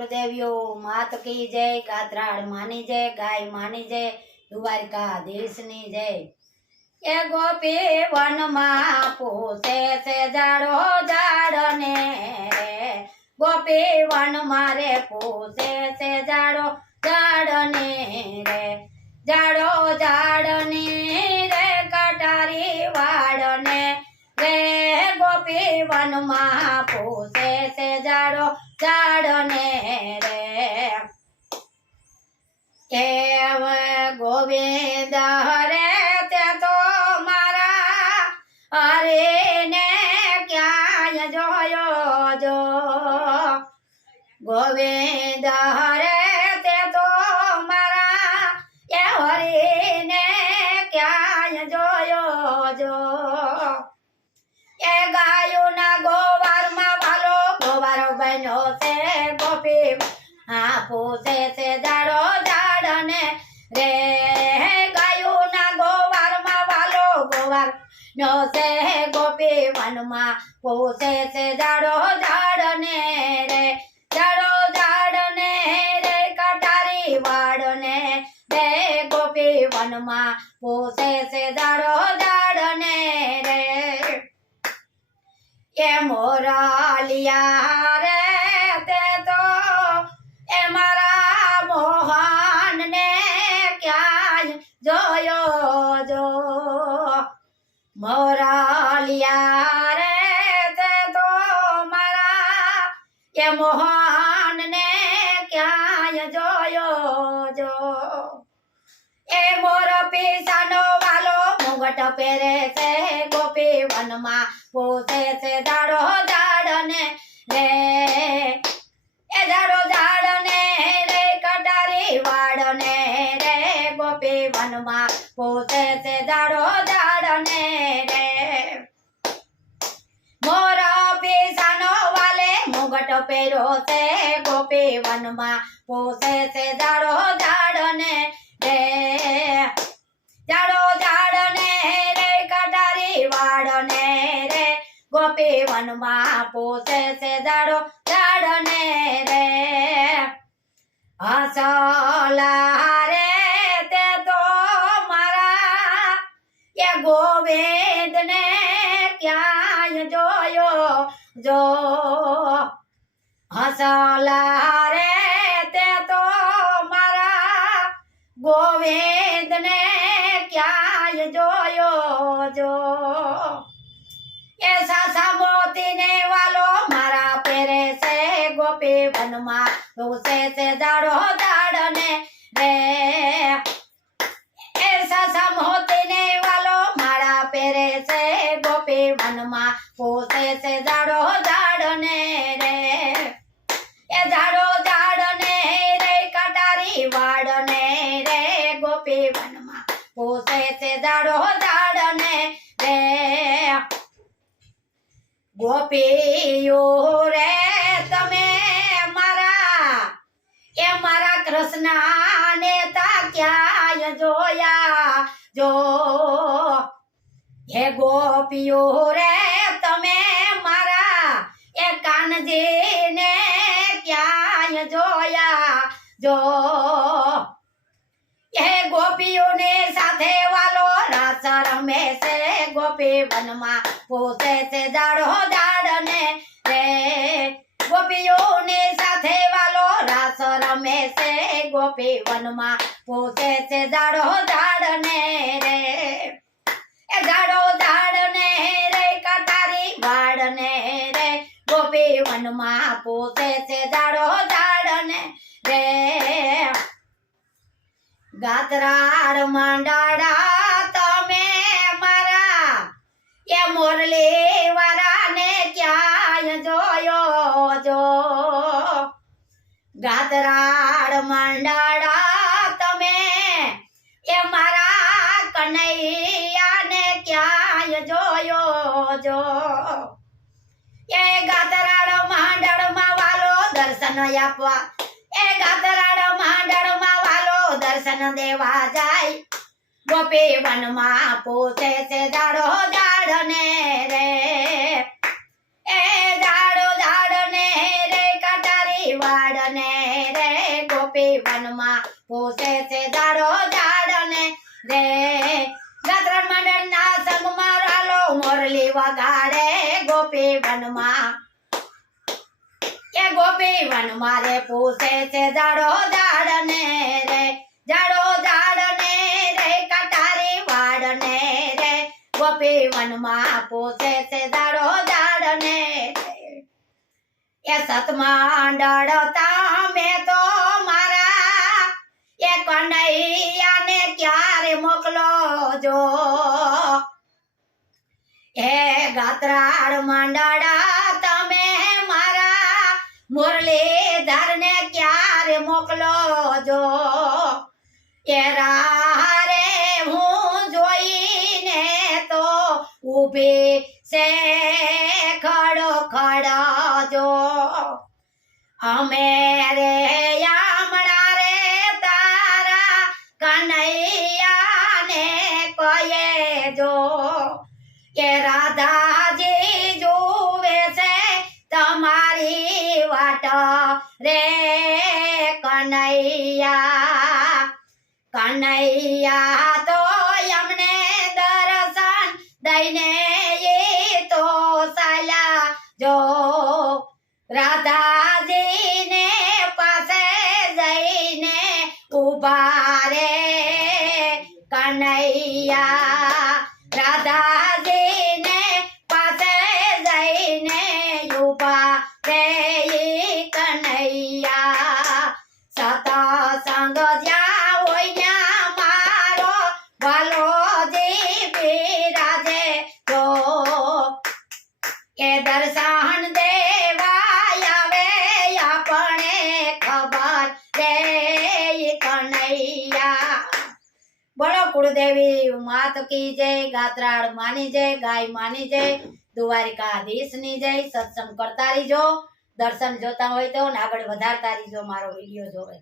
कुलदेवियो मात की जय, गात्राड़ मानी जय, गाय मानी जय, द्वारिकाधीश नी जय। ए गोपी वन मा पूछे से जाड़ो जाड़ने रे, गोपी वन मारे पूछे से जाड़ो जाड़ने रे, जाड़ो जाड़ने रे कटारी वाड़ने रे, गोपी वन मा पूछे से जाड़ो जाड़ने रे। एव गोविंद हरे ते तो मारा हरे ने क्या जोयो जो, गोविंद हरे ते तो मारा ये हरे ने क्या जोयो जो। ए गायो ना गोवार मा वालो गोवार बनो से गोपी पूछे से जाड़ो जाड़ने रे, गायो ना गोवार मा वालो गोवार नो से गोपी वन मा पूछे से जाड़ो जाड़ने रे, जाड़ो जाड़ने रे कटारी वाड़ने रे, गोपी वन मा पूछे से जाड़ो जाड़ने रे। ये मोरालिया रे ते तो ए मारा मोहन ने क्या जोयो जो, मोरालिया रे ते तो मारा ये मोहन ने क्या जोयो जो। ए मोर पिसानो वालो मुंगट पेरे से गोपी वन मा पूछे से जाड़ो जाड़ने रे, ए जाड़ो जाड़ने रे कटारी वाड़ने रे, गोपी वन मा पूछे से जाड़ो जाड़ने रे। मोर पिसानो वाले मुंगट पेरो से गोपी वन मा पूछे से जाड़ो जाड़ने रे, जाड़ो जाड़ने रे कटारी वाड़ने रे, गोपी वन मा पूछे से जाड़ो जाड़ने रे। हसला रे ते तो मारा ये गोविंद ने क्या जोयो जो, हसला रे ते तो मारा गोविंद ने क्या जोयो जो। ऐसा सा मोती ने वालो मारा पेरे से गोपी वन मा पूछे से जाड़ो जाड़ने रे, ऐसा सा मोती ने वालो मारा पेरे से गोपी वन मा पूछे से जाड़ो जाड़ने रे, ए जाड़ो जाड़ने रे कटारी वाड़ने रे, गोपी वन मा पूछे से जाड़ो जाड़ने रे। गोपीओ रे तमे मारा ए मारा कृष्ण ने ता क्या जोया जो, हे गोपीओ रे तमे मारा ए कानजी ने क्या जोया जो, ये गोपियों ने साथे वालो रास रमे से गोपी वन मा पूछे से जाड़ो जाड़ने रे, गोपियों ने साथे वालो रास रमे से गोपी वन मा पूछे से जाड़ो जाड़ने रे, ए जाड़ो जाड़ने रे कटारी वाड़ने रे, गोपी वन मा पूछे से जाड़ो जाड़ने रे। गात्राड़ मंडाड़ा तमे मारा ये मुरली वारा ने क्या जोयो जो, गात्राड़ मंडाड़ा तमे ये मारा कन्हैया ने क्या जोयो जो। ये गात्राड़ मंडड़ मा वालो दर्शन आपवा, ए गात्राड़ मंडड़ मा वालो दर्शन देवा जाय, गोपी वन मा पूछे से जाड़ो जाड़ने रे, ए जाड़ो जाड़ने रे कटारी वाड़ ઝાડને રે ગોપી વનમાં પૂછે છે જાડો ઝાડને રે ગાત્રણ મંડળના સંગમાં રાલો મોરલી વગાડે ગોપી વનમાં એ ગોપી વનમાં રે પૂછે છે જાડો ઝાડને રે જાડો ઝાડને રે કટારી વાડને રે ગોપી વનમાં પૂછે છે જાડો ઝાડને એ સતમાંડળ તમે તો મારા એ કનૈયાને ક્યારે મોકલો જો હે ગાત્રાળ મંડળ તમે મારા મુરલીધરને ક્યારે મોકલો જો એ રારે હું જોઈને તો ઊભી છે ખડો ખડો જો અમે રે આમણા રે તારા કનૈયાને કહીએ જો કે રાધાજી જુએ છે તમારી વાટ રે કનૈયા કનૈયા તો અમને દર્શન દઈને એ તો સાલા જો રાધાજીને પાસે જઈને ઉભા રે કનૈયા રાધાજીને પાસે જઈને ઉભા રે કનૈયા સતસંગ જ્યાં હોય ત્યાં મારો ભલોજી બિરાજે તો એ દર્શન દેવાય આવે આપણે ખબર રે કનૈયા બોલો કુળદેવી માત કી જય ગાત્રાળ માની જય ગાય માની જય દ્વારિકાધીશની જય સત્સંગ કરતા રહીજો દર્શન જોતા હોય તો આગળ વધારતા રહીજો મારો વિડીયો જોવે